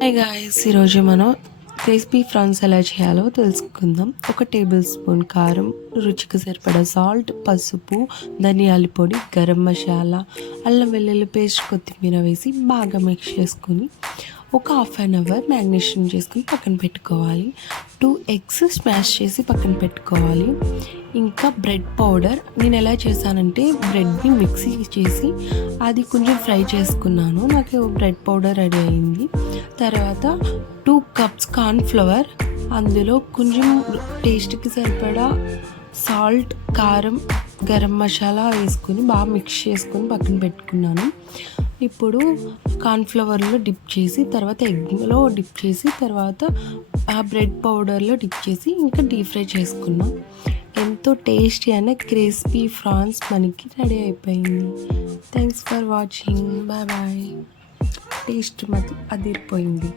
Hi guys, ఈరోజు మనం crispy France ఎలా చేయాలో తెలుసుకుందాం. 1 టేబుల్ స్పూన్ కారం, రుచికి సరిపడా సాల్ట్, పసుపు, ధనియాల పొడి, గరం మసాలా, అల్లం వెల్లుల్లి పేస్ట్, కొత్తిమీర వేసి బాగా మిక్స్ చేసుకుని ఒక హాఫ్ అన్ అవర్ మ్యారినేషన్ చేసుకుని పక్కన పెట్టుకోవాలి. 2 ఎగ్స్ స్మాష్ చేసి పక్కన పెట్టుకోవాలి. ఇంకా బ్రెడ్ పౌడర్ నేను ఎలా చేశానంటే బ్రెడ్ని మిక్సీ చేసి అది కొంచెం ఫ్రై చేసుకున్నాను. నాకు బ్రెడ్ పౌడర్ రెడీ అయింది. తర్వాత 2 కప్స్ కార్న్ఫ్లవర్, అందులో కొంచెం టేస్ట్కి సరిపడా సాల్ట్, కారం, గరం మసాలా వేసుకొని బాగా మిక్స్ చేసుకొని పక్కన పెట్టుకున్నాను. ఇప్పుడు కార్న్ఫ్లవర్లో డిప్ చేసి, తర్వాత ఎగ్లో డిప్ చేసి, తర్వాత ఆ బ్రెడ్ పౌడర్లో డిప్ చేసి ఇంకా డీప్ ఫ్రై చేసుకున్నాం. ఎంతో టేస్టీ అయిన క్రిస్పీ ఫ్రాన్స్ మనకి రెడీ అయిపోయింది. Thanks for watching. Bye bye. Taste మాత్రం అదిరిపోయింది.